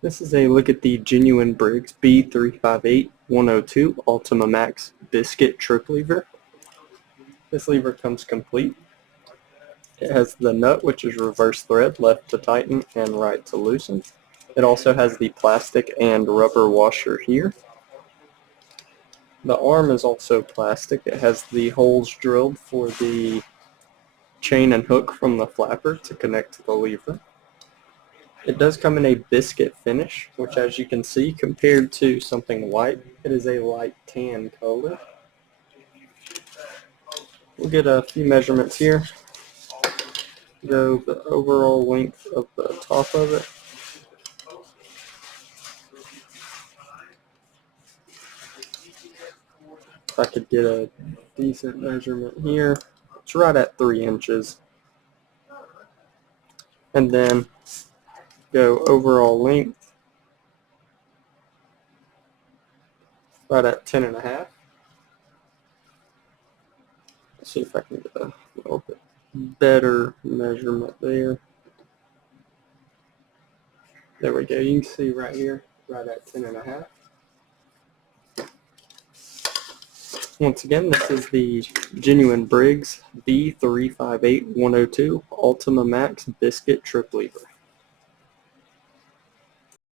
This is a look at the genuine Briggs B358102 Altima Max Biscuit Trip Lever. This lever comes complete. It has the nut, which is reverse thread, left to tighten and right to loosen. It also has the plastic and rubber washer here. The arm is also plastic. It has the holes drilled for the chain and hook from the flapper to connect to the lever. It does come in a biscuit finish, which, as you can see, compared to something white, it is a light tan color. We'll get a few measurements here. Go the overall length of the top of it. If I could get a decent measurement here, it's right at 3 inches. And then go overall length, right at 10.5. Let's see if I can get a little bit better measurement there. There we go. You can see right here, right at 10.5. Once again, this is the genuine Briggs B358102 Altima Max Biscuit Trip Lever.